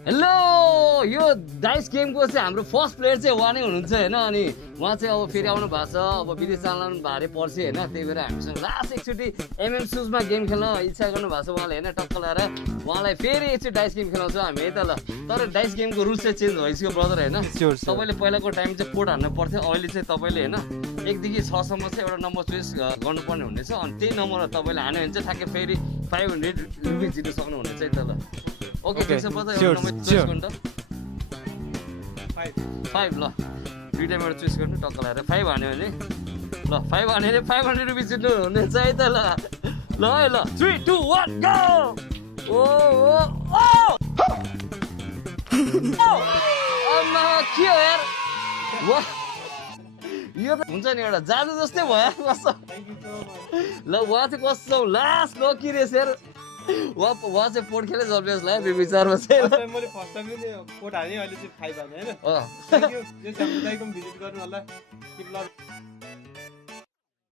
hello यो dice गेमको चाहिँ हाम्रो फर्स्ट प्लेयर चाहिँ उहाँ नै हुनुहुन्छ होइन अनि उहाँ चाहिँ अब फेरि आउनु भएको छ अब विदेश जान भारे पर्छ होइन त्यही भएर हामीसँग लास्ट एकचोटि एमएम सुजमा गेम खेल्न इच्छा गर्नु भएको छ उहाँले होइन टक्क लगाएर उहाँलाई फेरि एकचोटि डाइस गेम खेलाउँछौँ हामी है त ल तर डाइस गेमको रुल्स चाहिँ चेन्ज भइसक्यो ब्रदर होइन तपाईँले पहिलाको टाइम चाहिँ कोड हान्नु पर्थ्यो अहिले चाहिँ तपाईँले होइन 1 देखि 6 सम्म चाहिँ एउटा नम्बर चोइस गर्नुपर्ने हुनेछ अनि त्यही नम्बरमा तपाईँले हान्यो भने चाहिँ ठ्याक्कै फेरि 500 रुपिस जित्नु सक्नुहुनेछ है त ल ओके ठिक छ ब्रदर एउटा नम्बर चोइस गर्नु त 5 ल दुईटामा एउटा चुज गर्नु टक्क लगाएर 5 हान्यो भने ल 5 हान्यो भने 500 रुपिस जित्नु हुनेछ है त ल ल है ल 3 2 1 गो ओ ओ ओ अम्मा के हो यार वाह यो त हुन्छ नि एउटा जादु जस्तै भयो कसो ल उहाँ चाहिँ कस्तो लास्ट लकी रेस यार उहाँ चाहिँ पोट खेलै जब्लेस ल विचारमा चाहिँ मैले फर्स्ट टाइम नि कोट हाने अहिले चाहिँ 5 हाने हैन थ्यांक यू यो समुदायको भिजिट गर्नु होला किप लभ